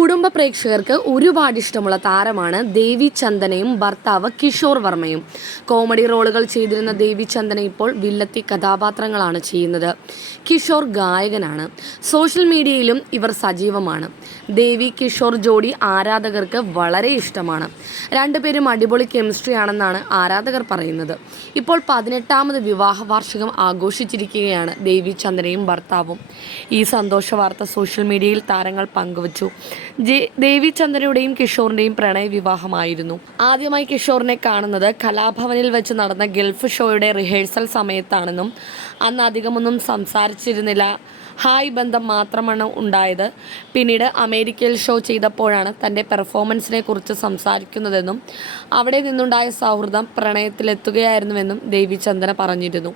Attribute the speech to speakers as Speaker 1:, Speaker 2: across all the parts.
Speaker 1: കുടുംബ പ്രേക്ഷകർക്ക് ഒരുപാട് ഇഷ്ടമുള്ള താരമാണ് ദേവി ചന്ദനയും ഭർത്താവ് കിഷോർ വർമ്മയും. കോമഡി റോളുകൾ ചെയ്തിരുന്ന ദേവി ചന്ദന ഇപ്പോൾ വില്ലത്തി കഥാപാത്രങ്ങളാണ് ചെയ്യുന്നത്. കിഷോർ ഗായകനാണ്. സോഷ്യൽ മീഡിയയിലും ഇവർ സജീവമാണ്. ദേവി കിഷോർ ജോഡി ആരാധകർക്ക് വളരെ ഇഷ്ടമാണ്. രണ്ടുപേരും അടിപൊളി കെമിസ്ട്രി ആണെന്നാണ് ആരാധകർ പറയുന്നത്. ഇപ്പോൾ പതിനെട്ടാമത് വിവാഹ വാർഷികം ആഘോഷിച്ചിരിക്കുകയാണ് ദേവി ചന്ദനയും ഭർത്താവും. ഈ സന്തോഷ വാർത്ത സോഷ്യൽ മീഡിയയിൽ താരങ്ങൾ പങ്കുവച്ചു. ജെ- ദേവി ചന്ദനയുടെയും കിഷോറിന്റെയും പ്രണയ വിവാഹമായിരുന്നു. ആദ്യമായി കിഷോറിനെ കാണുന്നത് കലാഭവനിൽ വെച്ച് നടന്ന ഗൾഫ് ഷോയുടെ റിഹേഴ്സൽ സമയത്താണെന്നും അന്ന് അധികമൊന്നും സംസാരിച്ചിരുന്നില്ല. ഹായ് ബന്ധം മാത്രമാണ് ഉണ്ടായത്. പിന്നീട് അമേരിക്കയിൽ ഷോ ചെയ്തപ്പോഴാണ് തന്റെ പെർഫോമൻസിനെ കുറിച്ച് സംസാരിക്കുന്നതെന്നും അവിടെ നിന്നുണ്ടായ സൗഹൃദം പ്രണയത്തിലെത്തുകയായിരുന്നുവെന്നും ദേവി ചന്ദന പറഞ്ഞിരുന്നു.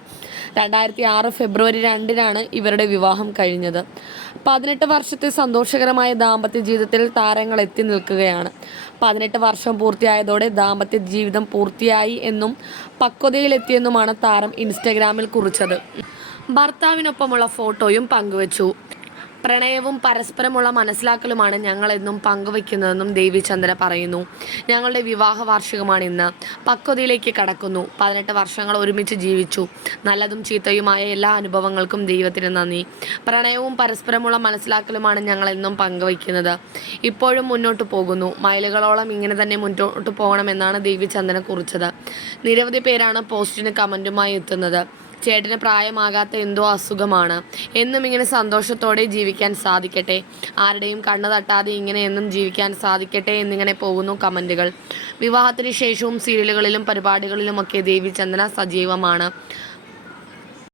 Speaker 1: രണ്ടായിരത്തി ആറ് ഫെബ്രുവരി രണ്ടിനാണ് ഇവരുടെ വിവാഹം കഴിഞ്ഞത്. പതിനെട്ട് വർഷത്തെ സന്തോഷകരമായ ദാമ്പത്യ ജീവിതത്തിൽ താരങ്ങൾ എത്തി നിൽക്കുകയാണ്. പതിനെട്ട് വർഷം പൂർത്തിയായതോടെ ദാമ്പത്യ ജീവിതം പൂർത്തിയായി എന്നും പക്വതയിലെത്തിയെന്നുമാണ് താരം ഇൻസ്റ്റഗ്രാമിൽ കുറിച്ചത്. ഭർത്താവിനൊപ്പമുള്ള ഫോട്ടോയും പങ്കുവച്ചു. പ്രണയവും പരസ്പരമുള്ള മനസ്സിലാക്കലുമാണ് ഞങ്ങളെന്നും പങ്കുവയ്ക്കുന്നതെന്നും ദേവി ചന്ദ്ര പറയുന്നു. ഞങ്ങളുടെ വിവാഹ വാർഷികമാണ് ഇന്ന്. പക്വതയിലേക്ക് കടക്കുന്നു. പതിനെട്ട് വർഷങ്ങൾ ഒരുമിച്ച് ജീവിച്ചു. നല്ലതും ചീത്തയുമായ എല്ലാ അനുഭവങ്ങൾക്കും ദൈവത്തിന് നന്ദി. പ്രണയവും പരസ്പരമുള്ള മനസ്സിലാക്കലുമാണ് ഞങ്ങളെന്നും പങ്കുവയ്ക്കുന്നത്. ഇപ്പോഴും മുന്നോട്ട് പോകുന്നു. മൈലുകളോളം ഇങ്ങനെ തന്നെ മുന്നോട്ട് പോകണമെന്നാണ് ദേവി ചന്ദന കുറിച്ചത്. നിരവധി പേരാണ് പോസ്റ്റിന് കമന്റുമായി എത്തുന്നത്. ചേട്ടന് പ്രായമാകാത്ത എന്തോ അസുഖമാണ്. എന്നും ഇങ്ങനെ സന്തോഷത്തോടെ ജീവിക്കാൻ സാധിക്കട്ടെ. ആരുടെയും കണ്ണു തട്ടാതെ ഇങ്ങനെ എന്നും ജീവിക്കാൻ സാധിക്കട്ടെ എന്നിങ്ങനെ പോകുന്നു കമന്റുകൾ വിവാഹത്തിന് ശേഷവും സീരിയലുകളിലും പരിപാടികളിലുമൊക്കെ ദേവി ചന്ദന സജീവമാണ്.